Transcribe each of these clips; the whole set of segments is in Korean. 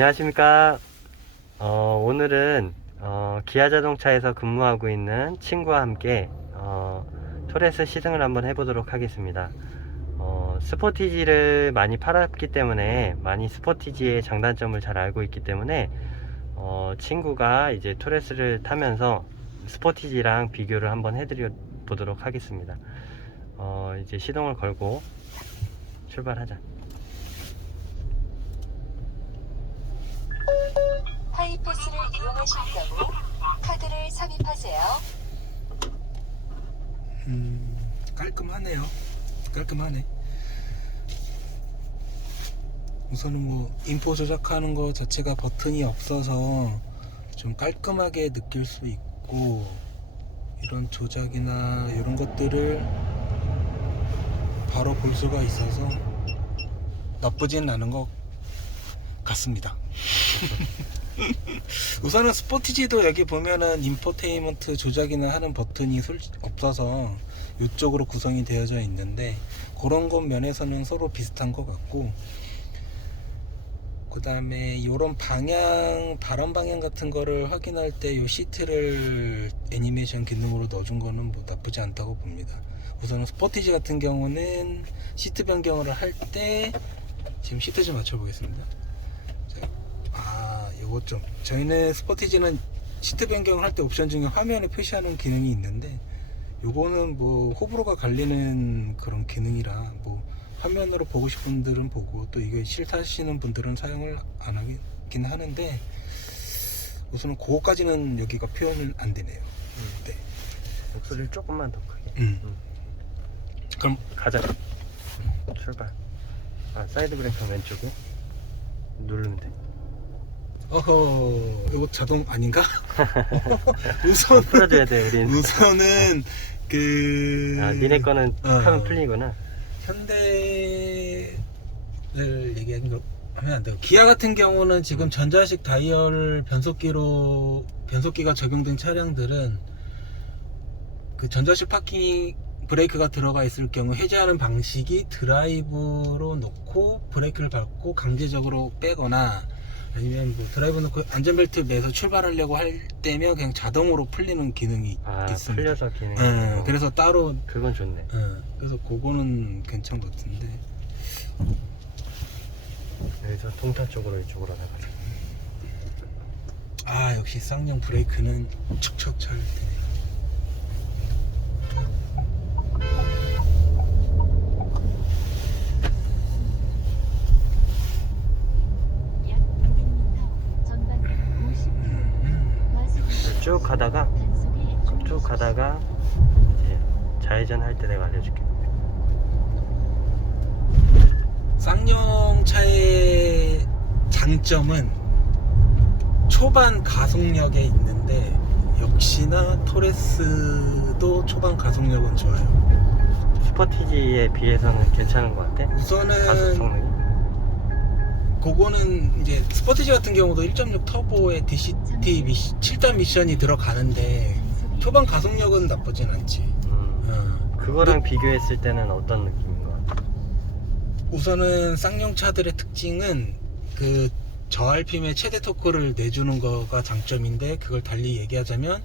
안녕하십니까. 오늘은 기아자동차에서 근무하고 있는 친구와 함께 토레스 시승을 한번 해보도록 하겠습니다. 스포티지를 많이 팔았기 때문에 많이 스포티지의 장단점을 잘 알고 있기 때문에 친구가 이제 토레스를 타면서 스포티지랑 비교를 한번 해드려 보도록 하겠습니다. 이제 시동을 걸고 출발하자. 하이패스를 이용하실 경우 카드를 삽입하세요. 깔끔하네요. 깔끔하네. 우선은 뭐 인포 조작하는 거 자체가 버튼이 없어서 좀 깔끔하게 느낄 수 있고, 이런 조작이나 이런 것들을 바로 볼 수가 있어서 나쁘진 않은 것 같습니다. 우선은 스포티지도 여기 보면은 인포테인먼트 조작이나 하는 버튼이 없어서 이쪽으로 구성이 되어져 있는데, 그런 것 면에서는 서로 비슷한 것 같고, 그 다음에 이런 방향, 바람 방향 같은 거를 확인할 때 이 시트를 애니메이션 기능으로 넣어준 거는 뭐 나쁘지 않다고 봅니다. 우선은 스포티지 같은 경우는 시트 변경을 할 때, 지금 시트 좀 맞춰보겠습니다. 요거 좀, 저희는 스포티지는 시트 변경을 할 때 옵션 중에 화면에 표시하는 기능이 있는데, 요거는 뭐 호불호가 갈리는 그런 기능이라 뭐 화면으로 보고 싶은 분들은 보고, 또 이게 싫다 하시는 분들은 사용을 안 하긴 하는데, 우선은 그거까지는 여기가 표현은 안 되네요. 네. 목소리를 조금만 더 크게. 그럼 가자. 출발. 사이드 브레이크 왼쪽에 누르면 돼. 어허, 이거 자동 아닌가? 우선 풀어줘야 돼, 우린. 우선은 니네 거는 하면 풀리구나. 현대를 얘기하면 안 돼요. 기아 같은 경우는 지금 전자식 다이얼 변속기가 적용된 차량들은 그 전자식 파킹 브레이크가 들어가 있을 경우 해제하는 방식이 드라이브로 놓고 브레이크를 밟고 강제적으로 빼거나, 아니면 뭐 드라이브 놓고 안전벨트 매서 출발하려고 할 때면 그냥 자동으로 풀리는 기능이 있습니다. 풀려서 기능. 그래서 따로, 그건 좋네. 그래서 그거는 괜찮은 것 같은데. 여기서 동탄 쪽으로 이쪽으로 나가자. 역시 쌍용 브레이크는 척척 잘 되네. 쭉 가다가 이제 좌회전 할 때 내가 알려줄게. 쌍용 차의 장점은 초반 가속력에 있는데, 역시나 토레스도 초반 가속력은 좋아요. 스포티지에 비해서는 괜찮은 것 같아? 가속 우선은 성능이? 그거는 이제 스포티지 같은 경우도 1.6 터보에 DCT 7단 미션이 들어가는데 초반 가속력은 나쁘진 않지. 그거랑 비교했을 때는 어떤 느낌인 것 같아? 우선은 쌍용 차들의 특징은 그 저RPM의 최대 토크를 내주는 거가 장점인데, 그걸 달리 얘기하자면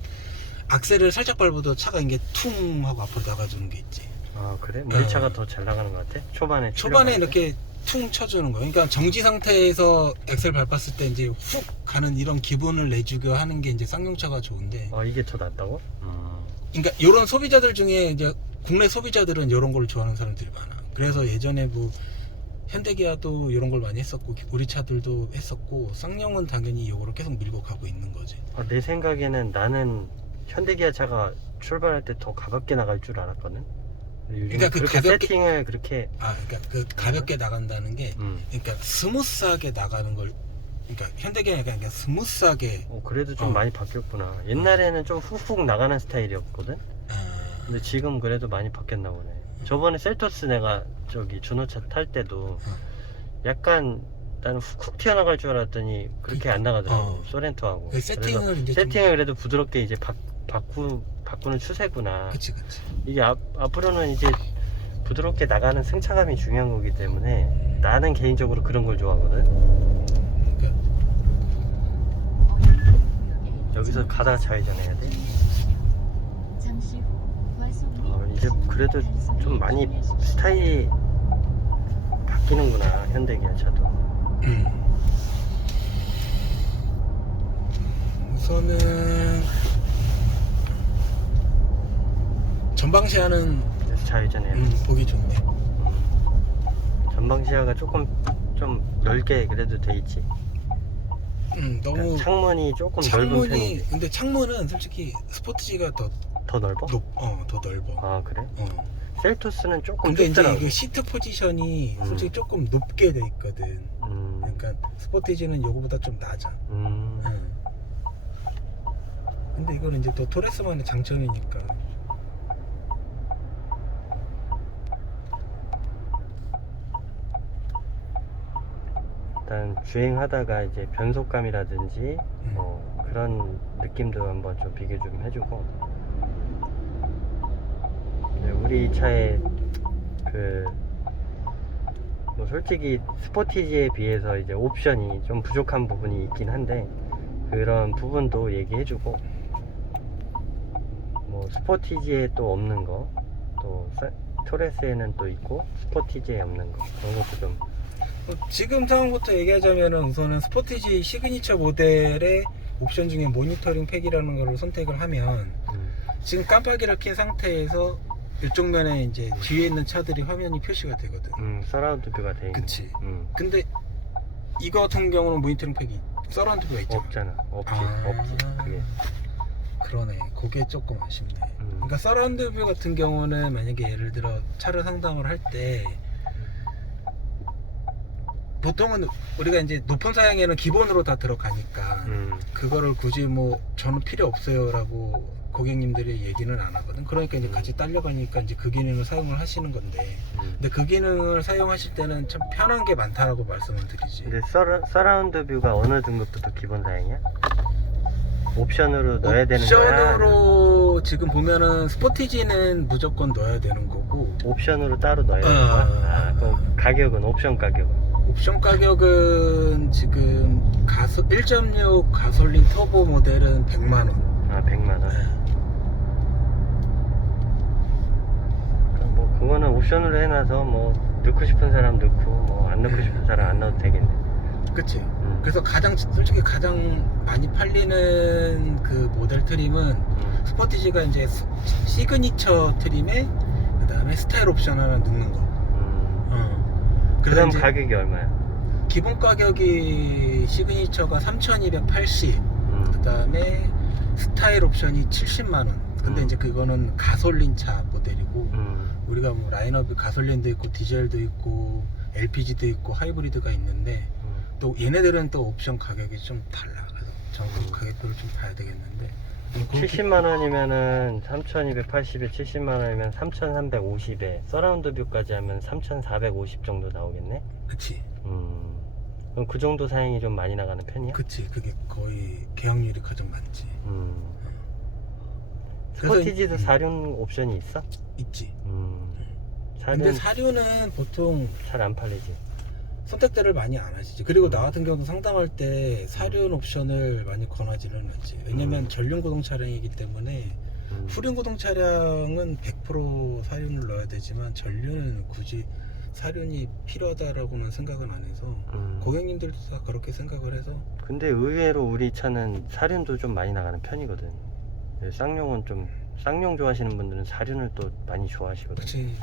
악셀을 살짝 밟아도 차가 이게 퉁 하고 앞으로 나가주는 게 있지. 그래? 우리 차가 더 잘 나가는 것 같아? 초반에 이렇게 퉁 쳐주는 거. 그러니까 정지 상태에서 엑셀 밟았을 때 이제 훅 가는 이런 기분을 내주게 하는 게 이제 쌍용차가 좋은데. 이게 더 낫다고? 그러니까 이런 소비자들 중에 이제 국내 소비자들은 이런 걸 좋아하는 사람들이 많아. 그래서 예전에 뭐 현대기아도 이런 걸 많이 했었고, 우리 차들도 했었고, 쌍용은 당연히 이거를 계속 밀고 가고 있는 거지. 내 생각에는 나는 현대기아 차가 출발할 때 더 가볍게 나갈 줄 알았거든? 그러니까 그 그렇게 가볍게 세팅을 그렇게 그러니까 그 가볍게 나간다는 게, 그러니까 스무스하게 나가는 걸, 그러니까 현대기아가 그냥 스무스하게. 그래도 좀 많이 바뀌었구나. 옛날에는 좀 훅훅 나가는 스타일이었거든? 근데 지금 그래도 많이 바뀌었나 보네. 저번에 셀토스 내가 저기 준호차 탈 때도 약간 나는 훅훅 튀어나갈 줄 알았더니 그렇게 안 나가더라고. 소렌토하고. 그 세팅을 이제 세팅을 그래도 부드럽게 이제 바꾸는 추세구나. 그치. 이게 앞으로는 이제 부드럽게 나가는 승차감이 중요한 거기 때문에 나는 개인적으로 그런 걸 좋아하거든. 그러니까 여기서 가다가 좌회전해야 돼. 잠시 후 과속 및 이제 그래도 좀 많이 스타일이 바뀌는구나, 현대기아 차도. 우선은 전방 시야는 그래서 좌회전해야 돼. 보기 좋네. 전방 시야가 조금 좀 넓게 그래도 돼 있지. 너무 그러니까 창문이 조금 넓은 창문이 편이지. 근데 창문은 솔직히 스포티지가 더 넓어? 더 넓어. 아 그래? 어. 셀토스는 조금 근데 이제 좁더라고. 이거 시트 포지션이 음. 솔직히 조금 높게 돼 있거든. 음, 그러니까 스포티지는 요거보다 좀 낮아. 음. 근데 이거는 이제 또 토레스만의 장점이니까. 일단 주행하다가 이제 변속감이라든지 뭐 그런 느낌도 한번 좀 비교 좀 해주고. 네, 우리 차에 뭐 솔직히 스포티지에 비해서 이제 옵션이 좀 부족한 부분이 있긴 한데 그런 부분도 얘기해주고, 뭐 스포티지에 또 없는 거, 또 토레스에는 또 있고 스포티지에 없는 거, 그런 것도 좀. 지금 상황부터 얘기하자면은 우선은 스포티지 시그니처 모델의 옵션 중에 모니터링 팩이라는 거를 선택을 하면 지금 깜빡이를 킨 상태에서 이쪽 면에 이제 뒤에 있는 차들이 화면이 표시가 되거든. 서라운드 뷰가 돼 있는. 그치. 음. 근데 이거 같은 경우는 모니터링 팩이 서라운드 뷰가 있잖아. 없잖아. 없지. 아. 없지. 그게. 그러네. 그게 조금 아쉽네. 음. 그러니까 서라운드 뷰 같은 경우는 만약에 예를 들어 차를 상담을 할 때 보통은 우리가 이제 높은 사양에는 기본으로 다 들어가니까 그거를 굳이 뭐 저는 필요 없어요 라고 고객님들이 얘기는 안 하거든. 그러니까 이제 같이 딸려가니까 이제 그 기능을 사용을 하시는 건데, 근데 그 기능을 사용하실 때는 참 편한 게 많다라고 말씀을 드리지. 근데 서라운드 뷰가 어느 등급부터 기본 사양이야? 옵션으로 넣어야 되는 거야? 옵션으로 지금 보면은 스포티지는 무조건 넣어야 되는 거고, 옵션으로 따로 넣어야 되는 거야? 그럼 가격은 옵션 가격은? 옵션 가격은 지금 1.6 가솔린 터보 모델은 100만원. 아, 100만원. 그럼 뭐 그거는 옵션으로 해놔서 뭐 넣고 싶은 사람 넣고 뭐 안 넣고 싶은 사람 안 넣어도 되겠네. 그치. 그래서 솔직히 가장 많이 팔리는 그 모델 트림은 스포티지가 이제 시그니처 트림에 그 다음에 스타일 옵션 하나 넣는 거. 그럼 이제 가격이 얼마야? 기본 가격이 시그니처가 3,280, 그 다음에 스타일 옵션이 70만원. 근데 이제 그거는 가솔린 차 모델이고, 우리가 뭐 라인업이 가솔린도 있고 디젤도 있고 LPG도 있고 하이브리드가 있는데 또 얘네들은 또 옵션 가격이 좀 달라. 그래서 정확히 가격표를 좀 봐야 되겠는데 70만원이면은 3280에 70만원이면 3350에 서라운드 뷰까지 하면 3450 정도 나오겠네? 그치. 그럼 그 정도 사양이 좀 많이 나가는 편이야? 그치. 그게 거의 계약률이 가장 많지. 스포티지도 사륜 옵션이 있어? 있지. 사륜 근데 사륜은 보통 잘 안 팔리지. 선택대를 많이 안 하시지. 그리고 나 같은 경우도 상담할 때 사륜 옵션을 많이 권하지는 않지. 왜냐면 전륜구동 차량이기 때문에 후륜구동 차량은 100% 사륜을 넣어야 되지만 전륜은 굳이 사륜이 필요하다라고는 생각은 안 해서 고객님들도 다 그렇게 생각을 해서. 근데 의외로 우리 차는 사륜도 좀 많이 나가는 편이거든. 쌍용은 좀 쌍용 좋아하시는 분들은 사륜을 또 많이 좋아하시거든. 그치.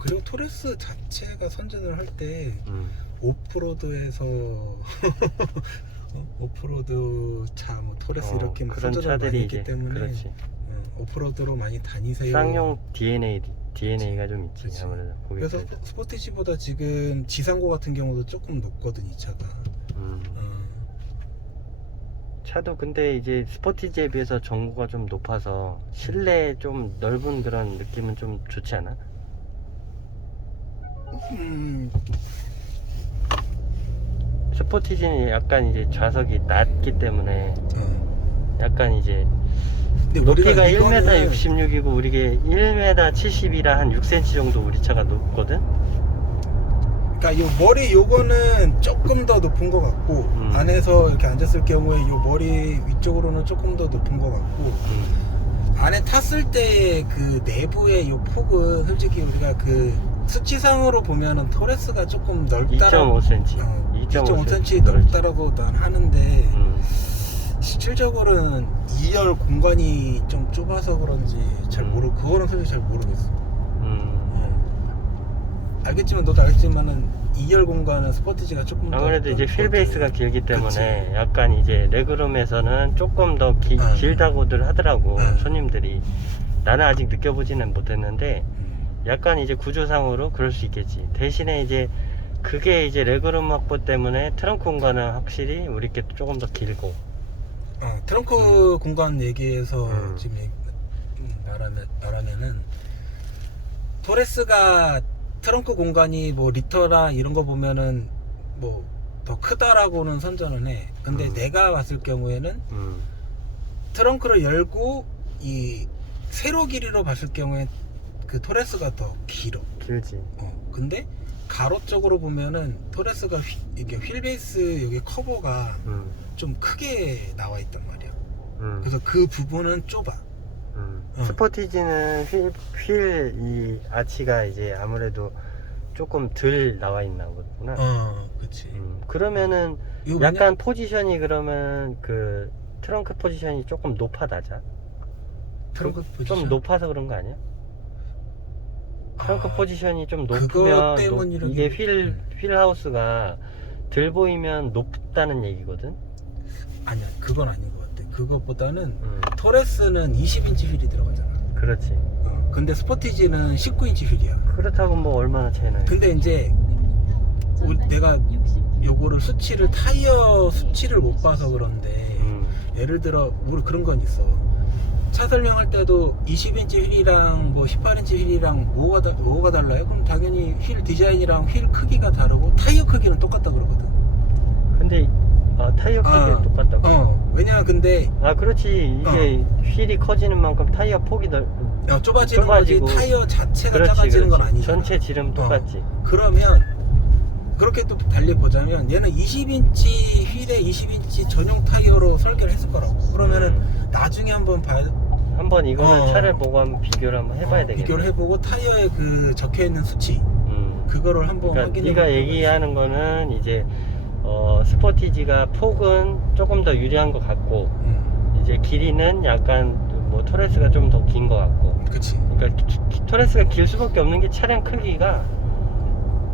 그리고 토레스 자체가 선전을 할 때 오프로드에서 오프로드 차, 뭐 토레스 이렇게 막 그런 선전을 많이 차들이 했기 이제 때문에 그렇지. 오프로드로 많이 다니세요. 쌍용 DNA가 좀 있지. 그치. 아무래도 그래서 고객들. 스포티지보다 지금 지상고 같은 경우도 조금 높거든 이 차가. 차도 근데 이제 스포티지에 비해서 전고가 좀 높아서 실내 좀 넓은 그런 느낌은 좀 좋지 않아? 스포티지는 약간 이제 좌석이 낮기 때문에 약간 이제 근데 높이가 우리가 1m 66이고 우리게 1m 70이라 한 6cm 정도 우리 차가 높거든? 그러니까 요 머리 요거는 조금 더 높은 것 같고 안에서 이렇게 앉았을 경우에 요 머리 위쪽으로는 조금 더 높은 것 같고 안에 탔을 때 그 내부의 요 폭은 솔직히 우리가 그 수치상으로 보면은 토레스가 조금 넓다라고 2.5cm. 2.5cm 넓다라고 난 하는데 실질적으로는 2열 공간이 좀 좁아서 그런지 잘 모르고 그거는 솔직히 잘 모르겠어. 알겠지만 너도 알겠지만은 2열 공간은 스포티지가 조금 더 아무래도 이제 휠 베이스가 길기 때문에 그치. 약간 이제 레그룸에서는 조금 더 길다고들 하더라고 손님들이. 나는 아직 느껴보지는 못했는데 약간 이제 구조상으로 그럴 수 있겠지. 대신에 이제 그게 이제 레그룸 확보 때문에 트렁크 공간은 확실히 우리께 조금 더 길고. 트렁크 공간 얘기해서 지금 말하면은 토레스가 트렁크 공간이 뭐 리터랑 이런 거 보면은 뭐 더 크다라고는 선전은 해. 근데 내가 봤을 경우에는 트렁크를 열고 이 세로 길이로 봤을 경우에 그 토레스가 더 길어. 길지. 근데 가로 쪽으로 보면은 토레스가 이게 휠 베이스 여기 커버가 좀 크게 나와 있단 말이야. 그래서 그 부분은 좁아. 스포티지는 휠 이 아치가 이제 아무래도 조금 덜 나와 있나 보구나. 그치. 그러면은 이거 약간 포지션이 그러면 그 트렁크 포지션이 조금 높아 낮아? 트렁크 좀 포지션? 높아서 그런 거 아니야? 트렁크 포지션이 좀 그것 높으면 때문이라기- 이게 휠 하우스가 들 보이면 높다는 얘기거든. 아니야, 그건 아닌 것 같아. 그것보다는 토레스는 20인치 휠이 들어가잖아. 그렇지. 근데 스포티지는 19인치 휠이야. 그렇다고 뭐 얼마나 차이 나요? 근데 이제 내가 요거를 수치를 타이어 수치를 못 봐서 그런데 예를 들어 우리 그런 건 있어. 차 설명할 때도 20인치 휠이랑 뭐 18인치 휠이랑 뭐가 달라요? 그럼 당연히 휠 디자인이랑 휠 크기가 다르고 타이어 크기는 똑같다 그러거든. 근데 타이어 크기가 똑같다고? 왜냐 근데 그렇지. 이게 휠이 커지는 만큼 타이어 폭이 좁아지는 좁아지고. 거지 타이어 자체가 그렇지, 작아지는 건 그렇지. 아니잖아. 전체 지름 똑같지. 그러면 그렇게 또 달리 보자면 얘는 20인치 휠에 20인치 전용 타이어로 설계를 했을 거라고. 그러면은 나중에 한번 한번 이거는 차를 보고 한번 비교를 한번 해봐야 되겠네. 비교를 해보고 타이어에 그 적혀있는 수치 그거를 한번 그러니까 확인해. 네가 얘기하는 거는 이제 스포티지가 폭은 조금 더 유리한 것 같고 이제 길이는 약간 뭐 토레스가 좀 더 긴 것 같고. 그치. 그러니까 토레스가 길 수밖에 없는 게 차량 크기가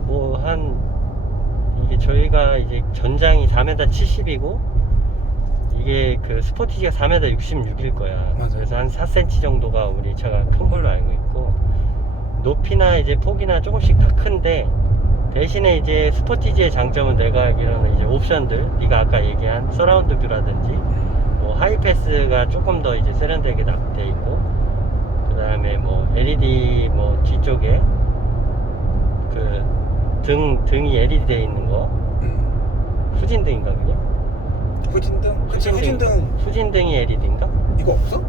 뭐 이게 저희가 이제 전장이 4m 70이고 이게 그 스포티지가 4m 66일 거야. 맞아. 그래서 한 4cm 정도가 우리 차가 큰 걸로 알고 있고 높이나 이제 폭이나 조금씩 다 큰데 대신에 이제 스포티지의 장점은 내가 알기로는 이제 옵션들 네가 아까 얘기한 서라운드 뷰라든지 뭐 하이패스가 조금 더 이제 세련되게 돼 있고 그 다음에 뭐 LED 뭐 뒤쪽에 그 등이 LED 돼 있는 거 후진등인가 그게? 후진등? 그치 후진등. 후진등이 LED인가? 이거 없어?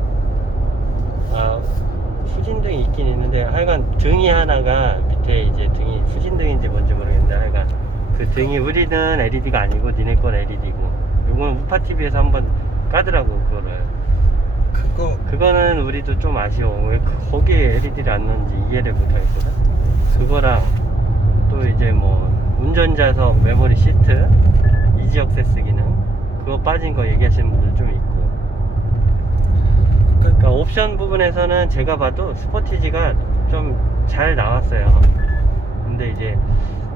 후진등이 있긴 있는데 하여간 등이 하나가 밑에 이제 등이 후진등인지 뭔지 모르겠는데 하여간 그 등이 우리는 LED가 아니고 니네 건 LED고 요거는 우파TV에서 한번 까더라고 그거를. 그거는 우리도 좀 아쉬워. 왜 거기에 LED를 안 넣는지 이해를 못하겠거든. 그거랑 또 이제 뭐 운전자석 메모리 시트 이지 액세스 기능 그거 빠진 거 얘기하시는 분들 좀 있고. 그러니까 옵션 부분에서는 제가 봐도 스포티지가 좀 잘 나왔어요. 근데 이제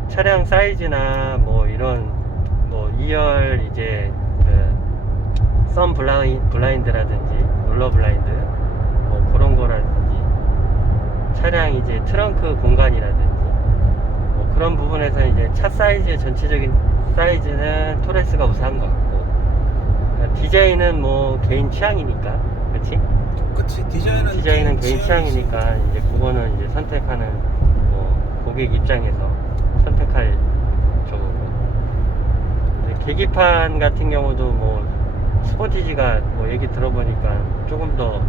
차량 사이즈나 뭐 이런 뭐 2열 이제 그 선 블라인드라든지 롤러 블라인드 뭐 그런 거라든지 차량 이제 트렁크 공간이라든지 뭐 그런 부분에서 이제 차 사이즈 전체적인 사이즈는 토레스가 우수한 것 같고 그러니까 디자인은 뭐 개인 취향이니까 그치 디자인은 개인 취향이니까 이제 그거는 이제 선택하는 뭐 고객 입장에서 선택할 저거고. 근데 계기판 같은 경우도 뭐 스포티지가 뭐 얘기 들어보니까 조금 더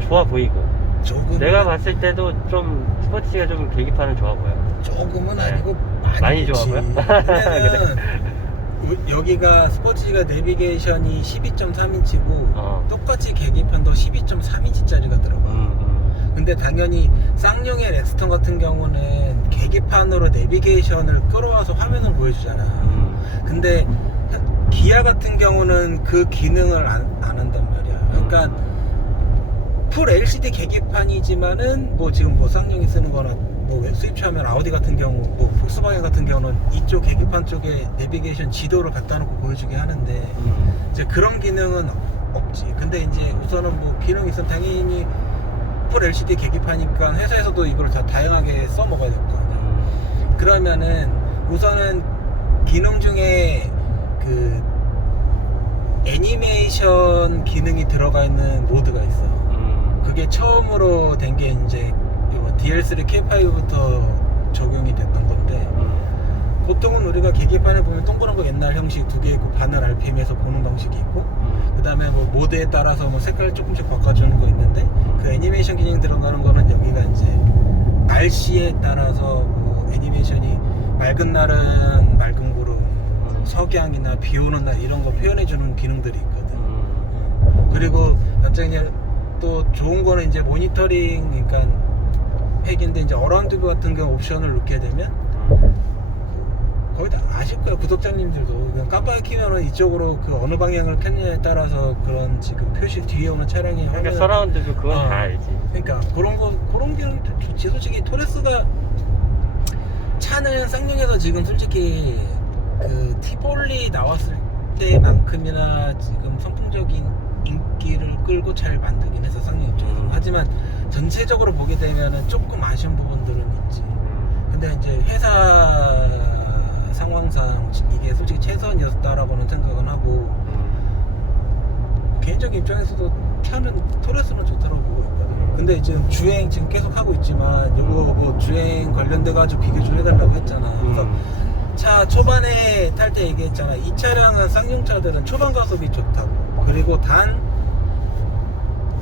좋아 보이고 조금 내가 봤을 때도 좀 스포티지가 좀 계기판은 좋아 보여. 조금은 네. 아니고 많이 좋지. 좋아 보여? 왜냐면 여기가 스포티지가 내비게이션이 12.3인치고 똑같이 계기판도 12.3인치짜리가 들어가. 근데 당연히 쌍용의 렉스턴 같은 경우는 계기판으로 내비게이션을 끌어와서 화면을 보여주잖아. 근데 기아 같은 경우는 그 기능을 안 한단 말이야. 그러니까 풀 LCD 계기판이지만은 뭐 지금 뭐 쌍용이 쓰는 거나 뭐 수입차면 아우디 같은 경우 뭐 폭스바겐 같은 경우는 이쪽 계기판 쪽에 내비게이션 지도를 갖다 놓고 보여주게 하는데 이제 그런 기능은 없지. 근데 이제 우선은 뭐 기능이 있으면 당연히 풀 LCD 계기판이니까 회사에서도 이걸 다 다양하게 써 먹어야 될 거 아니야. 그러면은 우선은 기능 중에 그 애니메이션 기능이 들어가 있는 모드가 있어. 그게 처음으로 된 게 이제 DL3 K5부터 적용이 됐던 건데 보통은 우리가 계기판에 보면 동그란 거 옛날 형식 두 개 있고 바늘 RPM에서 보는 방식이 있고 그 다음에 뭐 모드에 따라서 뭐 색깔 조금씩 바꿔주는 거 있는데 그 애니메이션 기능 들어가는 거는 여기가 이제 날씨에 따라서 뭐 애니메이션이 맑은 날은 맑은 구름 석양이나 비 오는 날 이런 거 표현해주는 기능들이 있거든. 그리고 나중에 또 좋은 거는 이제 모니터링 그러니까 팩인데 이제 어라운드 뷰 같은 경우 옵션을 넣게 되면 거의 다 아실 거예요. 구독자님들도 그냥 깜빡이 키면은 이쪽으로 그 어느 방향을 켰느냐에 따라서 그런 지금 표시 뒤에 오는 차량이 그러니까 화면을- 서라운드도 그건 다 알지. 그러니까 그런 기능 좋지. 솔직히 토레스가 차는 쌍용에서 지금 솔직히 그 티볼리 나왔을 때만큼이나 지금 선풍적인 인기를 끌고 잘 만들긴 해서 쌍용 입장에서는. 하지만 전체적으로 보게 되면은 조금 아쉬운 부분들은 있지. 근데 이제 회사 상황상 이게 솔직히 최선이었다라고는 생각은 하고 개인적인 입장에서도 차는 토레스는 좋다고 보고 있거든. 근데 지금 주행 지금 계속 하고 있지만 요거 뭐 주행 관련돼 가지고 비교 좀 해달라고 했잖아. 그래서 차 초반에 탈 때 얘기했잖아. 이 차량은 쌍용차들은 초반 가속이 좋다고. 그리고 단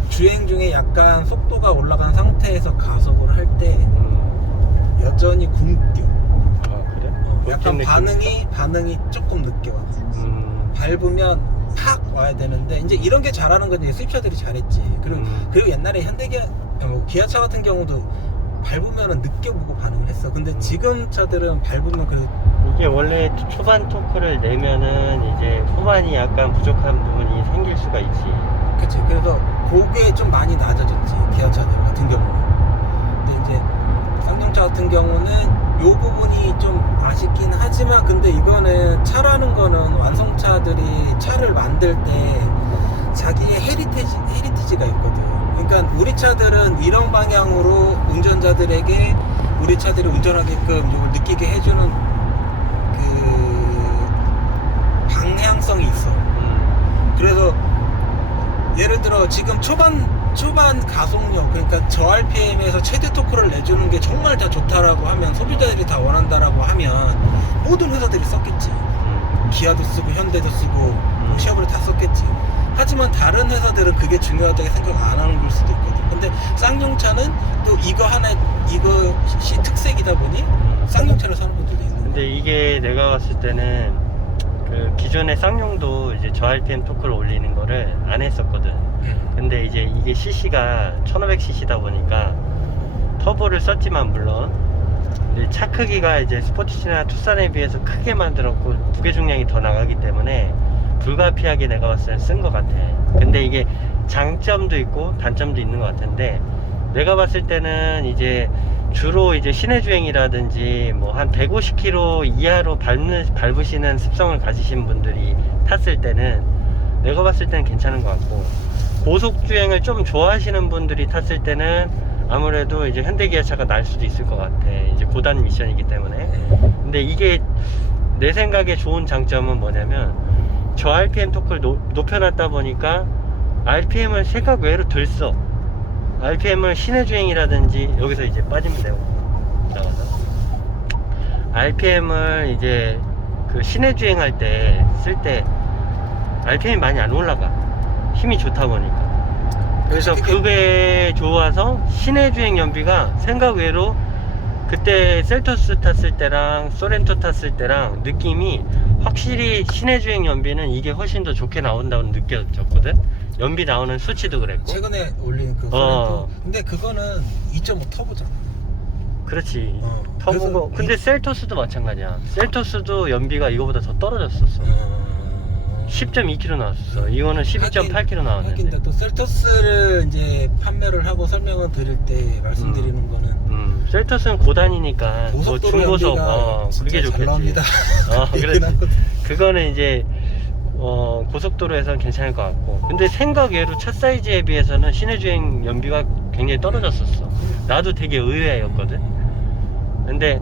주행 중에 약간 속도가 올라간 상태에서 가속을 할 때 여전히 굶겨. 아 그래? 약간 반응이 조금 늦게 와. 밟으면 팍 와야 되는데 이제 이런 게 잘하는 건 이제 수입차들이 잘했지. 그리고 옛날에 현대기아 기아차 같은 경우도 밟으면은 늦게 오고 반응을 했어. 근데 지금 차들은 밟으면 그래도 이게 원래 초반 토크를 내면은 이제 후반이 약간 부족한 부분이 생길 수가 있지. 그치. 그래서 그게 좀 많이 낮아졌지. 기아차들 같은 경우는. 근데 이제 쌍용차 같은 경우는 요 부분이 좀 아쉽긴 하지만 근데 이거는 차라는 거는 완성차들이 차를 만들 때 자기의 헤리티지가 있거든. 그러니까 우리 차들은 이런 방향으로 운전자들에게 우리 차들이 운전하게끔 이걸 느끼게 해주는 그 방향성이 있어. 그래서 예를 들어 지금 초반 가속력 그러니까 저 RPM에서 최대 토크를 내주는 게 정말 다 좋다라고 하면 소비자들이 다 원한다라고 하면 모든 회사들이 썼겠지. 기아도 쓰고 현대도 쓰고 쉐보레 다 썼겠지. 하지만 다른 회사들은 그게 중요하다고 생각 안 하는 걸 수도 있거든. 근데 쌍용차는 또 이것이 특색이다 보니 쌍용차를 사는 분들도 있는 거야. 근데 이게 내가 봤을 때는 그 기존의 쌍용도 이제 저 RPM 토크를 올리는 거를 안 했었거든. 근데 이제 이게 CC가 1500cc다 보니까 터보를 썼지만 물론 근데 차 크기가 이제 스포티지나 투싼에 비해서 크게 만들었고 무게 중량이 더 나가기 때문에 불가피하게 내가 봤을 때 쓴 것 같아. 근데 이게 장점도 있고 단점도 있는 것 같은데 내가 봤을 때는 이제 주로 이제 시내 주행이라든지 뭐 한 150km 이하로 밟으시는 습성을 가지신 분들이 탔을 때는 내가 봤을 때는 괜찮은 것 같고 고속 주행을 좀 좋아하시는 분들이 탔을 때는 아무래도 이제 현대기아차가 날 수도 있을 것 같아. 이제 고단 미션이기 때문에. 근데 이게 내 생각에 좋은 장점은 뭐냐면 저 RPM 토크를 높여놨다 보니까 RPM을 생각 외로 덜 써. RPM을 시내 주행이라든지 여기서 이제 빠지면 되고 나가서 RPM을 이제 그 시내 주행할 때 쓸 때 RPM이 많이 안 올라가. 힘이 좋다 보니까. 그래서 그게 좋아서 시내 주행 연비가 생각 외로 그때 셀토스 탔을 때랑 소렌토 tas을 때랑 느낌이 확실히 시내 주행 연비는 이게 훨씬 더 좋게 나온다고 느껴졌거든. 연비 나오는 수치도 그랬고. 최근에 올린 그 소렌토. 근데 그거는 2.5 터보잖아. 그렇지. 그래서 터보고. 근데 셀토스도 마찬가지야. 셀토스도 연비가 이거보다 더 떨어졌었어. 10.2km 나왔었어. 이거는 12.8km 나왔는데. 하긴 근데 또 셀토스를 이제 판매를 하고 설명을 드릴 때 말씀드리는 거는 셀토스는 고단이니까 뭐 고속도로 중고속 연비가 그게 진짜 좋겠지. 잘 나옵니다. 그렇지. 그거는 이제 고속도로에서는 괜찮을 것 같고. 근데 생각 외로 차 사이즈에 비해서는 시내 주행 연비가 굉장히 떨어졌었어. 나도 되게 의외였거든. 근데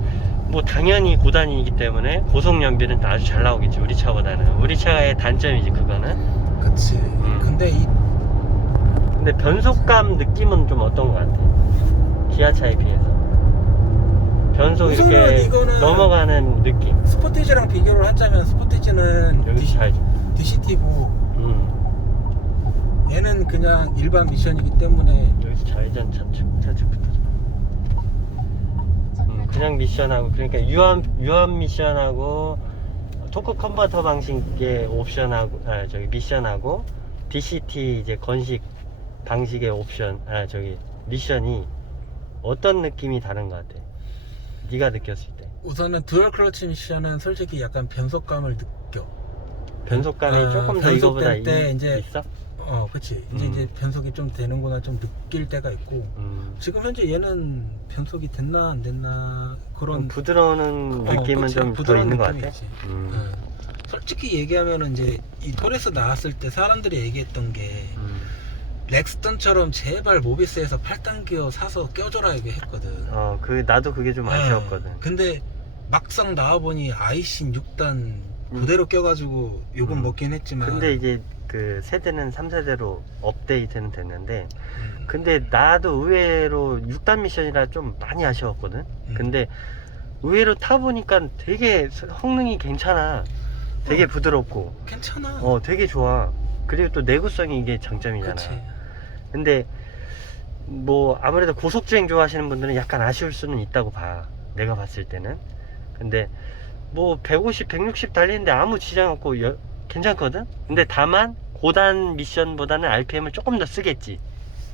뭐 당연히 고단이기 때문에 고속 연비는 아주 잘 나오겠지, 우리 차보다는. 우리 차의 단점이지 그거는. 그치. 근데 변속감 느낌은 좀 어떤 것 같아? 기아차에 비해서 변속 우선은 이렇게 이거는 넘어가는 느낌. 스포티지랑 비교를 하자면 스포티지는 여기서 잘 DCT고 얘는 그냥 일반 미션이기 때문에 여기서 좌회전 차측부터 그냥 미션하고, 그러니까 유한 미션하고 토크 컨버터 방식의 옵션하고 미션하고 DCT 이제 건식 방식의 옵션 미션이 어떤 느낌이 다른 것 같아? 네가 느꼈을 때. 우선은 듀얼 클러치 미션은 솔직히 약간 변속감을 느껴. 변속감이 조금 더 이거보다 변속될 때 이제 있어? 그치. 이제 변속이 좀 되는구나 좀 느낄 때가 있고. 지금 현재 얘는 변속이 됐나 안 됐나 그런 부드러운 느낌은 그치. 좀 더 부드러운 있는 것 같아. 느낌이 있지. 솔직히 얘기하면은 이제 이 토레스 나왔을 때 사람들이 얘기했던 게 렉스턴처럼 제발 모비스에서 8단 기어 사서 껴줘라 얘기했거든. 나도 그게 좀 아쉬웠거든. 근데 막상 나와보니 아이신 6단 그대로 껴가지고 욕은 먹긴 했지만. 근데 이제 그 세대는 3세대로 업데이트는 됐는데, 근데 나도 의외로 6단 미션이라 좀 많이 아쉬웠거든. 근데 의외로 타보니까 되게 성능이 괜찮아. 되게 부드럽고 괜찮아. 되게 좋아. 그리고 또 내구성이 이게 장점이잖아. 그치. 근데 뭐 아무래도 고속주행 좋아하시는 분들은 약간 아쉬울 수는 있다고 봐, 내가 봤을 때는. 근데 뭐 150, 160 달리는데 아무 지장 없고 괜찮거든. 근데 다만 고단 미션보다는 RPM을 조금 더 쓰겠지.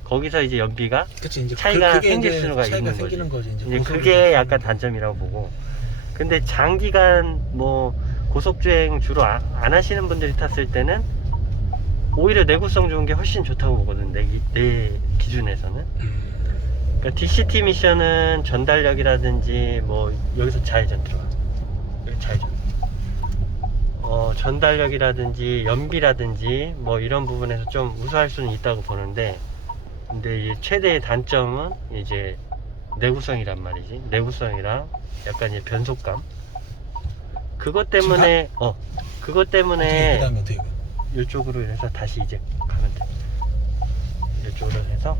거기서 이제 연비가 그치, 이제 차이가 그게 생길 이제 수가 차이가 있는 생기는 거지. 이제 그게 약간 단점이라고 보고. 근데 장기간 뭐 고속주행 주로 안 하시는 분들이 탔을 때는 오히려 내구성 좋은 게 훨씬 좋다고 보거든, 내 기준에서는. 그러니까 DCT 미션은 전달력이라든지 뭐 여기서 좌회전 들어가. 여기 좌회전. 전달력이라든지 연비라든지 뭐 이런 부분에서 좀 우수할 수는 있다고 보는데, 근데 이제 최대의 단점은 이제 내구성이란 말이지. 내구성이랑 약간 이제 변속감. 그것 때문에 그것 때문에 그다음에 어떻게 이쪽으로 해서 다시 이제 가면 돼. 이쪽으로 해서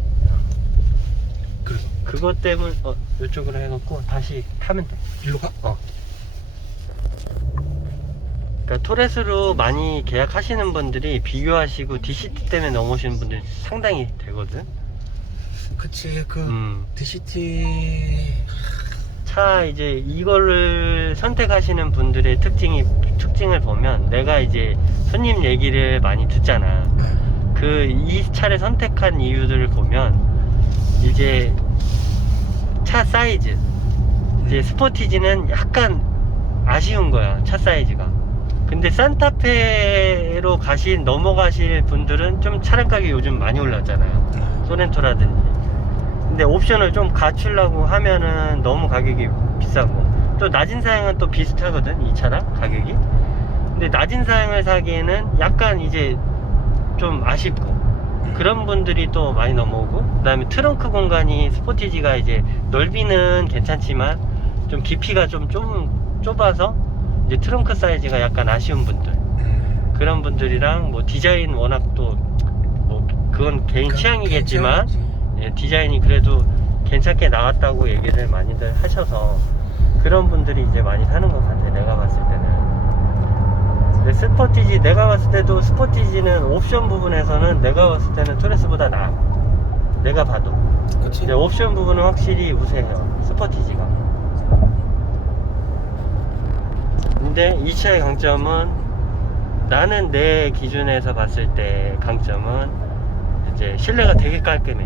그래서 그것 때문에 이쪽으로 해갖고 다시 타면 돼. 일로 가? 그러니까 토레스로 많이 계약하시는 분들이 비교하시고 DCT 때문에 넘어오시는 분들이 상당히 되거든. 그치. DCT 차 이제 이거를 선택하시는 분들의 특징을 보면, 내가 이제 손님 얘기를 많이 듣잖아. 이 차를 선택한 이유들을 보면 이제 차 사이즈, 이제 스포티지는 약간 아쉬운 거야, 차 사이즈가. 근데 산타페로 넘어가실 분들은 좀 차량 가격이 요즘 많이 올랐잖아요, 소렌토라든지. 근데 옵션을 좀 갖추려고 하면은 너무 가격이 비싸고, 또 낮은 사양은 또 비슷하거든, 이 차랑 가격이. 근데 낮은 사양을 사기에는 약간 이제 좀 아쉽고, 그런 분들이 또 많이 넘어오고, 그 다음에 트렁크 공간이 스포티지가 이제 넓이는 괜찮지만 좀 깊이가 좀 좁아서 이제 트렁크 사이즈가 약간 아쉬운 분들, 그런 분들이랑 뭐 디자인 워낙 또 뭐 그건 개인 취향이겠지만 디자인이 그래도 괜찮게 나왔다고 얘기를 많이들 하셔서 그런 분들이 이제 많이 사는 것 같아, 내가 봤을 때는. 근데 스포티지, 내가 봤을 때도 스포티지는 옵션 부분에서는 내가 봤을 때는 토레스보다 나아. 내가 봐도. 그치? 이제 옵션 부분은 확실히 우세해요, 스포티지가. 근데 이 차의 강점은, 나는 내 기준에서 봤을 때 강점은 이제 실내가 되게 깔끔해.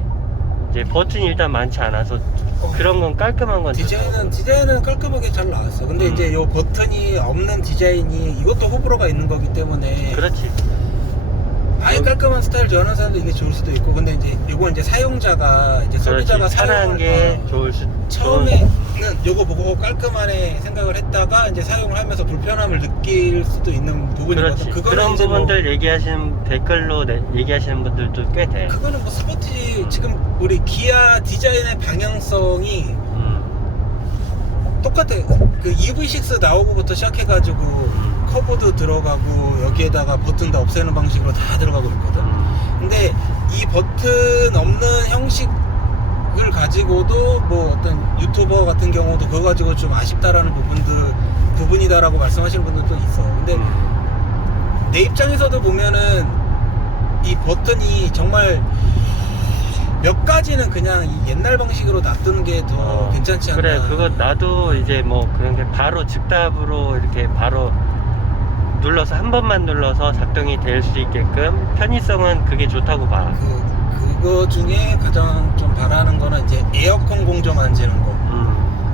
이제 버튼이 일단 많지 않아서 그런 건 깔끔한 건 디자인은 깔끔하게 잘 나왔어. 근데 이제 요 버튼이 없는 디자인이 이것도 호불호가 있는 거기 때문에 그렇지. 아예 깔끔한 스타일 좋아하는 사람도 이게 좋을 수도 있고, 근데 이제 요건 이제 사용자가 이제 소비자가 편한 게 좋을 수. 처음에는 요거 보고 깔끔하네 생각을 했다가 이제 사용을 하면서 불편함을 느낄 수도 있는 부분이거든. 그렇지. 그런 이제 부분들 얘기하시는 댓글로 얘기하시는 분들도 꽤 돼. 그거는 뭐 스포티지 지금 우리 기아 디자인의 방향성이 똑같아. 그 EV6 나오고부터 시작해가지고 커브도 들어가고 여기에다가 버튼 다 없애는 방식으로 다 들어가고 있거든. 근데 이 버튼 없는 형식을 가지고도 뭐 어떤 유튜버 같은 경우도 그거 가지고 좀 아쉽다라는 부분이다라고 말씀하시는 분들도 있어. 근데 내 입장에서도 보면은 이 버튼이 정말 몇 가지는 그냥 이 옛날 방식으로 놔두는 게 더 괜찮지 않나. 그래, 그거 나도 이제 뭐 그런 게 바로 즉답으로 이렇게 바로 눌러서 한 번만 눌러서 작동이 될 수 있게끔 편의성은 그게 좋다고 봐. 그거 중에 가장 좀 바라는 거는 이제 에어컨 공조 만지는 거.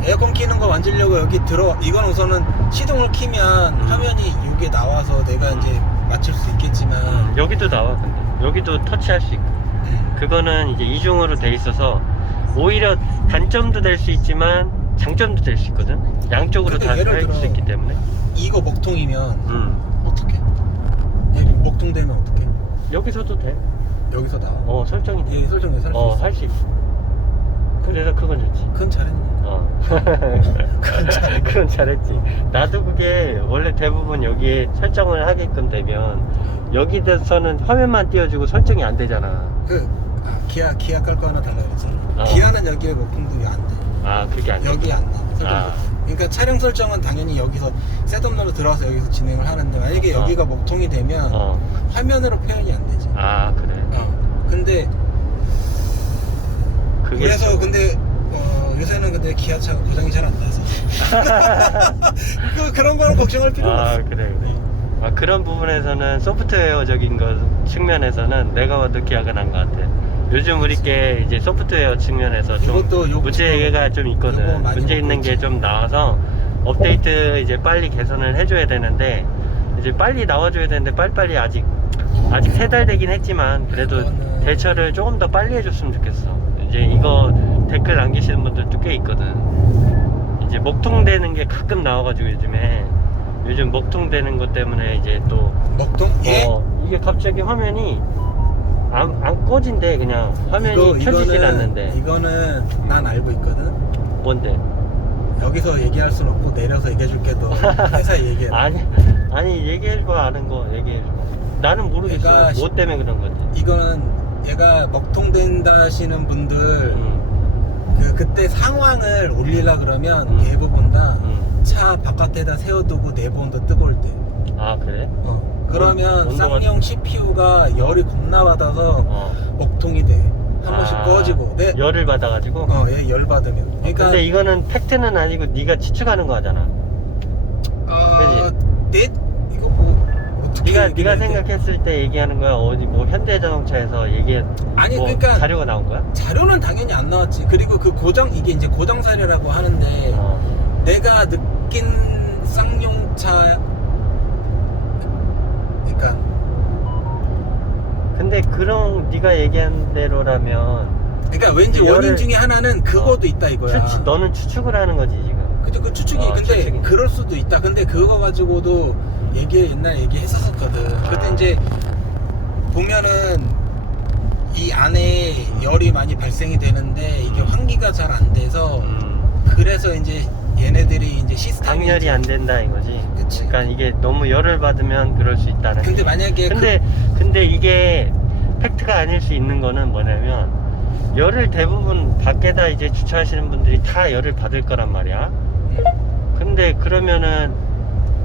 에어컨 키는 거 만지려고 여기 이건 우선은 시동을 키면 화면이 이게 나와서 내가 이제 맞출 수 있겠지만 여기도 나와. 근데 여기도 터치할 수 있고. 그거는 이제 이중으로 돼 있어서 오히려 단점도 될 수 있지만 장점도 될 수 있거든. 양쪽으로 다 예를 할 수 들어 있기 때문에. 이거 먹통이면 어떻게? 먹통되면 어떻게? 여기서도 돼. 여기서 나와. 설정이 돼. 예, 설정돼 살 수 있어. 할 수 있어. 그래서 그건 좋지. 그건 잘했네. 그건 잘했지. 나도 그게 원래 대부분 여기에 설정을 하게끔 되면 여기서는 화면만 띄워주고 설정이 안 되잖아. 기아 깔 거 하나 달라 그랬잖아. 어. 기아는 여기에 먹통도 안 돼. 그게 안 돼. 여기 안 돼. 설정 아. 못 해. 그러니까 차량 설정은 당연히 여기서 셋업러로 들어와서 여기서 진행을 하는데 만약에 여기가 먹통이 되면 화면으로 표현이 안 되지. 그래. 근데 그게 그래서 좀- 근데 요새는 근데 기아차가 고장이 잘 안 나서 그런 거는 걱정할 필요가 없어. 그래. 그런 부분에서는 소프트웨어적인 거 측면에서는 내가 봐도 기아가 난 것 같아. 요즘 우리께 이제 소프트웨어 측면에서 좀 이것도 문제가 좀 요거 있거든. 많이 문제 있는 게 좀 나와서 업데이트 이제 빨리 개선을 해줘야 되는데 이제 빨리 나와줘야 되는데 빨리빨리 아직 3달 되긴 했지만 그래도 그거는- 대처를 조금 더 빨리 해줬으면 좋겠어. 이제 이거 댓글 남기시는 분들도 꽤 있거든. 이제 먹통되는 게 가끔 나와가지고 요즘 먹통되는 것 때문에 이제 또 먹통? 예? 이게 갑자기 화면이 안 꺼진대. 그냥 화면이 켜지질 않는데. 이거는 난 알고 있거든. 뭔데? 여기서 얘기할 순 없고 내려서 얘기해 줄게. 너 회사에 얘기해. 아니 얘기해봐. 아는 거 얘기해줘. 나는 모르겠어. 얘가 뭐 때문에 그런 건지. 이거는 얘가 먹통된다 하시는 분들 그때 상황을 올리려 그러면 대부분 다 차 바깥에다 세워두고 내부온도 뜨거울 때. 그래? 그러면 온도가 쌍용 CPU가 열이 겁나 받아서 먹통이 돼. 한 번씩 꺼지고. 열을 받아가지고. 얘 열 받으면. 그러니까 근데 이거는 팩트는 아니고 네가 추측하는 거 하잖아. 이거 뭐 어떻게 네가 얘기를 해야 돼? 생각했을 때 얘기하는 거야? 어디 뭐 현대자동차에서 아니 뭐 그러니까 자료가 나온 거야? 자료는 당연히 안 나왔지. 그리고 그 이게 이제 고정 사례라고 하는데 내가 느낀 쌍용차 그러니까 근데 그런 네가 얘기한 대로라면 왠지 열을- 원인 중에 하나는 그거도 있다 이거야. 너는 추측을 하는 거지 지금. 근데 그 추측이 근데 추측이네. 그럴 수도 있다. 근데 그거 가지고도 옛날 얘기했었거든. 그때 이제 보면은 이 안에 열이 많이 발생이 되는데 이게 환기가 잘 안 돼서 그래서 이제 얘네들이 이제 시스템이 당열이 이제- 안 된다 이거지. 그치. 그러니까 이게 너무 열을 받으면 그럴 수 있다는. 근데 만약에 근데 이게 팩트가 아닐 수 있는 거는 뭐냐면 열을 대부분 밖에다 이제 주차하시는 분들이 다 열을 받을 거란 말이야. 근데 그러면은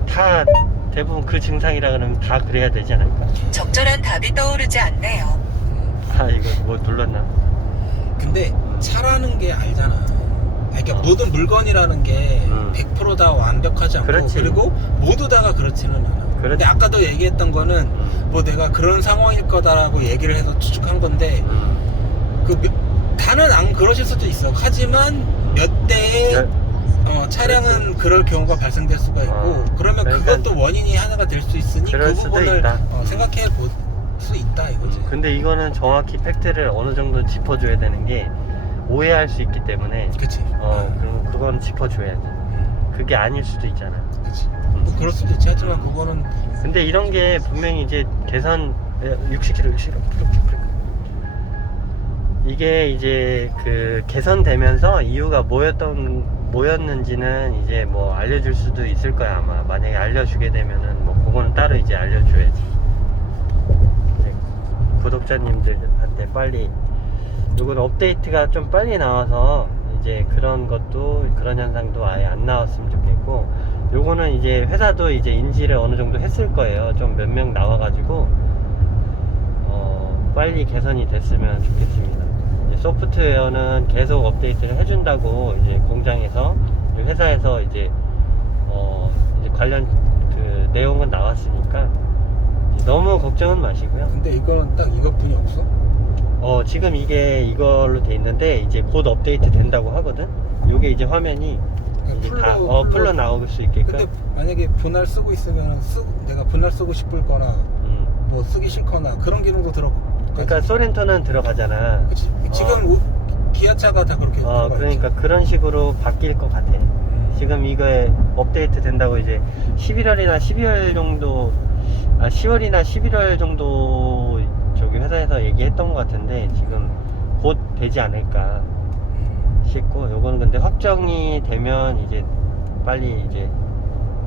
다 대부분 그 증상이라 그러면 다 그래야 되지 않을까? 적절한 답이 떠오르지 않네요. 이거 뭐 눌렀나? 근데 차라는 게 알잖아. 그러니까 모든 물건이라는 게 100%다 완벽하지 않고 그렇지. 그리고 모두 다가 그렇지는 않아. 근데 아까도 얘기했던 거는 뭐 내가 그런 상황일 거다라고 얘기를 해서 추측한 건데 다는 안 그러실 수도 있어. 하지만 몇 대의 차량은 그럴 경우가 발생될 수가 있고 그러면 그러니까 그것도 원인이 하나가 될 수 있으니 그럴 그 수도 부분을 있다. 생각해 볼 수 있다 이거지. 근데 이거는 정확히 팩트를 어느 정도 짚어줘야 되는 게 오해할 수 있기 때문에 그치. 그럼 그건 짚어줘야지. 그게 아닐 수도 있잖아. 그치. 뭐 그럴 수도 있지. 하지만 그거는 근데 이런 게 분명히 이제 개선 60km 이게 이제 그 개선되면서 이유가 뭐였는지는 이제 뭐 알려줄 수도 있을 거야 아마. 만약에 알려주게 되면은 뭐 그거는 따로 이제 알려줘야지. 네, 구독자님들한테 빨리 요건 업데이트가 좀 빨리 나와서 이제 그런 현상도 아예 안 나왔으면 좋겠고, 요거는 이제 회사도 이제 인지를 어느 정도 했을 거예요. 좀 몇 명 나와가지고 빨리 개선이 됐으면 좋겠습니다. 이제 소프트웨어는 계속 업데이트를 해준다고 이제 공장에서 회사에서 이제 관련 그 내용은 나왔으니까 너무 걱정은 마시고요. 근데 이거는 딱 이것뿐이 없어? 지금 이게 이걸로 돼 있는데 이제 곧 업데이트 된다고 하거든. 요게 이제 화면이 이제 풀로 나올 수 있게끔. 근데 만약에 분할 쓰고 있으면 내가 분할 쓰고 싶을 거나 뭐 쓰기 싫거나 그런 기능도 그러니까 소렌토는 들어가잖아. 그치. 지금 기아차가 다 그렇게 들어가 그러니까 있지. 그런 식으로 바뀔 것 같아. 지금 이거에 업데이트 된다고 이제 11월이나 12월 정도 10월이나 11월 정도 저기 회사에서 얘기했던 것 같은데 지금 곧 되지 않을까 싶고, 요거는 근데 확정이 되면 이제 빨리 이제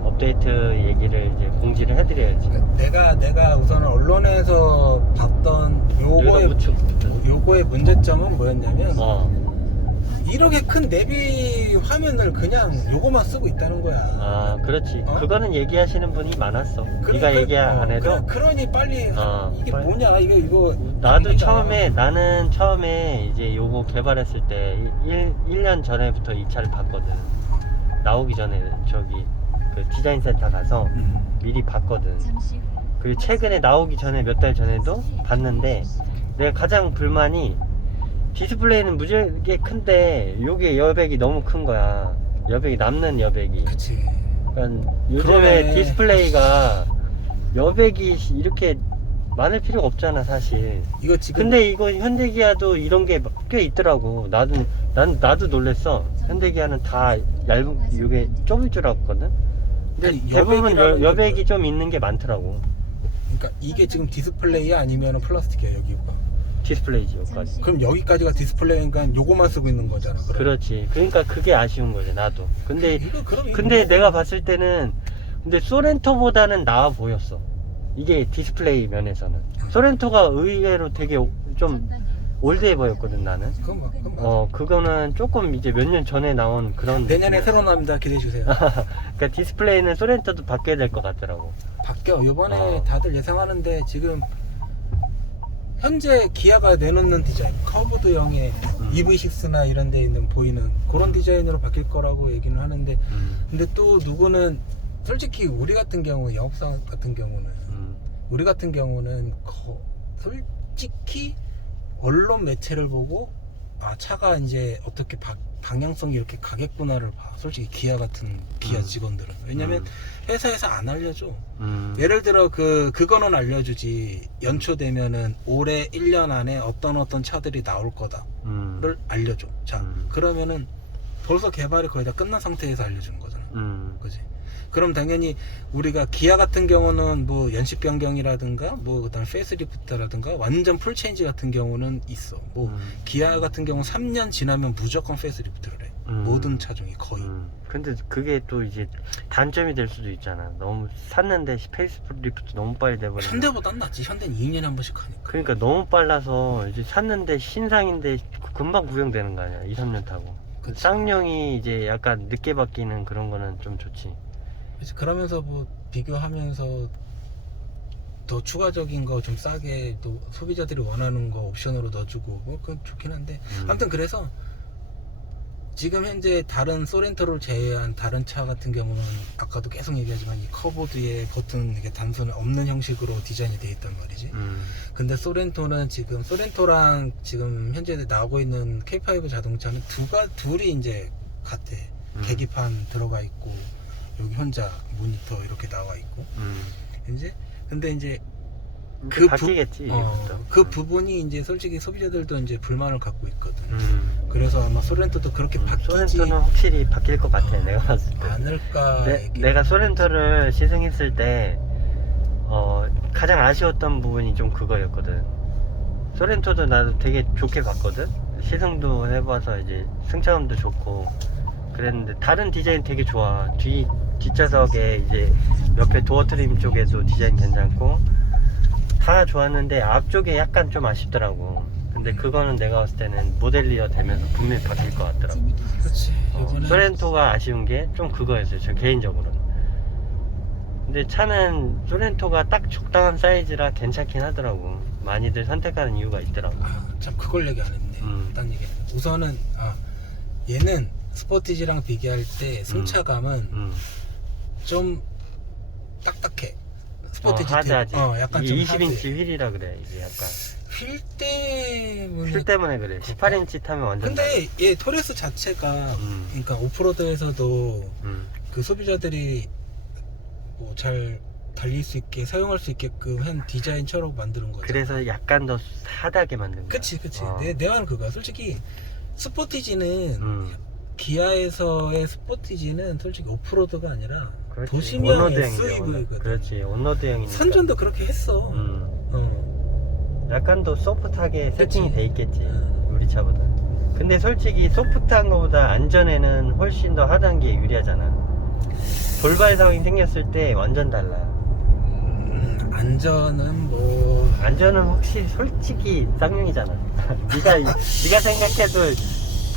업데이트 얘기를 이제 공지를 해드려야지. 내가 우선 언론에서 봤던 요거의 문제점은 뭐였냐면 이렇게 큰 내비 화면을 그냥 요거만 쓰고 있다는 거야. 그렇지. 그거는 얘기하시는 분이 많았어. 네가 얘기 안 해도. 그러니 빨리 이게 빨리. 뭐냐 이거 나도 나는 처음에 이제 요거 개발했을 때 1년 전에부터 이 차를 봤거든. 나오기 전에 저기 그 디자인 센터 가서 미리 봤거든. 잠시 후 그리고 최근에 나오기 전에 몇 달 전에도 봤는데, 내가 가장 불만이 디스플레이는 무지하게 큰데 요게 여백이 너무 큰 거야. 여백이 남는 여백이. 그치. 그러니까 요즘에 그러네. 디스플레이가 여백이 이렇게 많을 필요가 없잖아 사실. 이거 지금 근데 이거 현대기아도 이런 게 꽤 있더라고. 나도 놀랬어. 현대기아는 다 요게 좁을 줄 알았거든. 근데 아니, 대부분 여백이라는 게 여백이 좀 있는 게 많더라고. 그러니까 이게 지금 디스플레이야 아니면 플라스틱이야 여기가? 디스플레이지 여기까지. 그럼 여기까지가 디스플레이니까 요거만 쓰고 있는 거잖아. 그럼. 그렇지. 그러니까 그게 아쉬운 거지 나도. 근데 그럼 이거 근데 뭐- 내가 봤을 때는 근데 소렌토보다는 나아 보였어. 이게 디스플레이 면에서는. 소렌토가 의외로 되게 좀 올드해 보였거든 나는. 그건 맞아. 그거는 조금 이제 몇 년 전에 나온 그런 내년에 느낌이야. 새로 나옵니다. 기대해 주세요. 그러니까 디스플레이는 소렌토도 바뀌어야 될 것 같더라고. 바뀌어. 이번에 어. 다들 예상하는데 지금 현재 기아가 내놓는 디자인 커브드형의 EV6나 이런 데 있는 보이는 그런 디자인으로 바뀔 거라고 얘기는 하는데, 근데 또 누구는 솔직히 우리 같은 경우 영업사 같은 경우는 우리 같은 경우는 솔직히 언론 매체를 보고 차가 이제 어떻게 방향성이 이렇게 가겠구나를 봐. 솔직히 기아 같은 기아 직원들은. 왜냐면 회사에서 안 알려줘. 예를 들어 그거는 알려주지. 연초되면은 올해 1년 안에 어떤 차들이 나올 거다를 알려줘. 자, 그러면은 벌써 개발이 거의 다 끝난 상태에서 알려주는 거잖아. 그지? 그럼 당연히 우리가 기아 같은 경우는 뭐 연식 변경이라든가 뭐 그다음 페이스리프트라든가 완전 풀 체인지 같은 경우는 있어. 뭐 기아 같은 경우 3년 지나면 무조건 페이스리프트를 해. 모든 차종이 거의. 근데 그게 또 이제 단점이 될 수도 있잖아. 너무 샀는데 페이스리프트 너무 빨리 돼버리면. 현대보단 낫지. 현대는 2년에 한 번씩 하니까. 그러니까 너무 빨라서 이제 샀는데 신상인데 금방 구경되는 거 아니야. 2, 3년 타고. 그치. 쌍용이 이제 약간 늦게 바뀌는 그런 거는 좀 좋지. 그래서 그러면서 뭐 비교하면서 더 추가적인 거 좀 싸게 또 소비자들이 원하는 거 옵션으로 넣어주고 뭐 그건 좋긴 한데 아무튼 그래서 지금 현재 다른 소렌토를 제외한 다른 차 같은 경우는 아까도 계속 얘기하지만 이 커보드에 버튼 이게 단순 없는 형식으로 디자인이 되어 있단 말이지. 근데 소렌토는 지금 소렌토랑 지금 현재 나오고 있는 K5 자동차는 둘이 이제 같아. 계기판 들어가 있고 여기 혼자 모니터 이렇게 나와 있고 이제 근데 이제 바뀌겠지. 그 부분이 이제 솔직히 소비자들도 이제 불만을 갖고 있거든. 그래서 아마 소렌토도 그렇게 바뀌지 소렌토는 확실히 바뀔 것 같아. 내가 봤을 때. 않을까. 내가 소렌토를 시승했을 때 가장 아쉬웠던 부분이 좀 그거였거든. 소렌토도 나도 되게 좋게 봤거든. 시승도 해봐서 이제 승차감도 좋고 그랬는데 다른 디자인 되게 좋아. 뒷좌석에 이제 옆에 도어 트림 쪽에도 디자인 괜찮고 다 좋았는데 앞쪽에 약간 좀 아쉽더라고. 근데 그거는 내가 봤을 때는 모델리어 되면서 분명히 바뀔 것 같더라고. 그렇지. 이거는 소렌토가 아쉬운 게 좀 그거였어요. 저 개인적으로는. 근데 차는 소렌토가 딱 적당한 사이즈라 괜찮긴 하더라고. 많이들 선택하는 이유가 있더라고. 참 그걸 얘기 안 했네. 딴 얘기. 우선은 얘는 스포티지랑 비교할 때 승차감은 좀 딱딱해. 스포티지 하드하지. 약간 이게 좀 20인치 휠이라 그래. 이게 약간 휠 때문에 그래. 18인치 타면 완전 근데 얘 토레스 자체가 그러니까 오프로드에서도 그 소비자들이 뭐 잘 달릴 수 있게 사용할 수 있게끔 한 디자인처럼 만드는 거죠. 그래서 약간 더 하드하게 만든 거야. 그치. 내가 하는 그거야. 솔직히 스포티지는 기아에서의 스포티지는 솔직히 오프로드가 아니라 그렇지. 도심형 온로드형이죠. SUV거든. 그렇지. 온로드형이니까. 선전도 그렇게 했어. 약간 더 소프트하게 세팅이 돼 있겠지. 우리 차보다. 근데 솔직히 소프트한 거보다 안전에는 훨씬 더 하드한 게 유리하잖아. 돌발 상황이 생겼을 때 완전 달라. 안전은 확실히 솔직히 쌍용이잖아. 네가 생각해도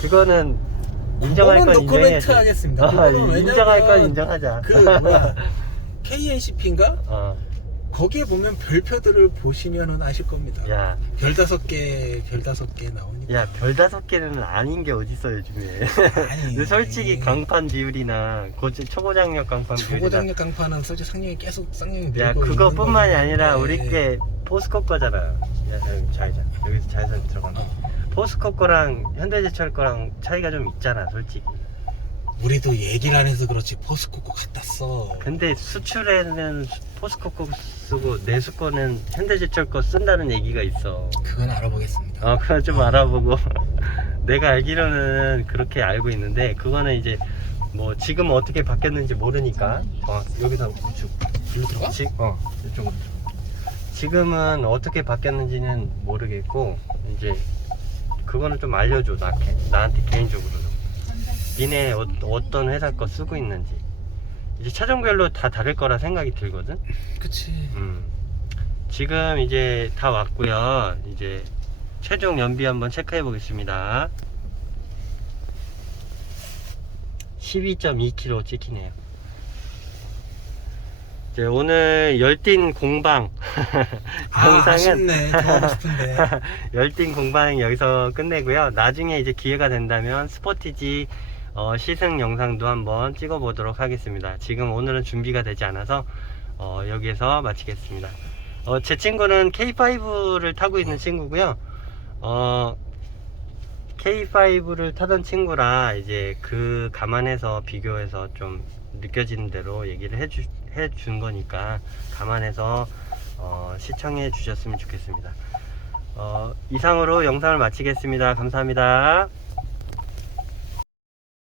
그거는 인정할 건 노코멘트 인정해야지. 하겠습니다. 인정할 건 인정하자. 그 뭐야 KNCP인가? 거기에 보면 별표들을 보시면은 아실 겁니다. 야, 별 5개 나오니까. 야, 별 5개는 아닌 게 어딨어 요즘에. 아니. 근데 솔직히 강판 비율이나 초고장력 강판 비율이나 초고장력 강판은 솔직히 쌍용이 계속 쌍용이 야, 밀고 그거뿐만이 있는 아니라 건데. 우리 게 포스코 거잖아. 야, 여기서 좌회전 들어가면 포스코 거랑 현대제철 거랑 차이가 좀 있잖아, 솔직히. 우리도 얘기를 안 해서 그렇지 포스코 거 갖다 써. 근데 수출에는 포스코 거 쓰고 내수 거는 현대제철 거 쓴다는 얘기가 있어. 그건 알아보겠습니다. 그건 좀 알아보고. 내가 알기로는 그렇게 알고 있는데 그거는 이제 뭐 지금 어떻게 바뀌었는지 모르니까 여기서 우측 일로 들어가? 이쪽으로. 지금은 어떻게 바뀌었는지는 모르겠고 이제 그거는 좀 알려줘. 나한테 개인적으로는 니네 어떤 회사 거 쓰고 있는지. 이제 차종별로 다 다를 거라 생각이 들거든. 그치. 지금 이제 다 왔고요. 이제 최종 연비 한번 체크해 보겠습니다. 12.2km 찍히네요. 이제 오늘 열띤 공방 영상은 아쉽네. 더 하고 싶은데. 열띤 공방 여기서 끝내고요. 나중에 이제 기회가 된다면 스포티지 시승 영상도 한번 찍어 보도록 하겠습니다. 지금 오늘은 준비가 되지 않아서 여기에서 마치겠습니다. 제 친구는 K5를 타고 있는 친구고요. K5를 타던 친구라 이제 그 감안해서 비교해서 좀 느껴지는 대로 얘기를 해준 거니까 감안해서 시청해 주셨으면 좋겠습니다. 이상으로 영상을 마치겠습니다. 감사합니다.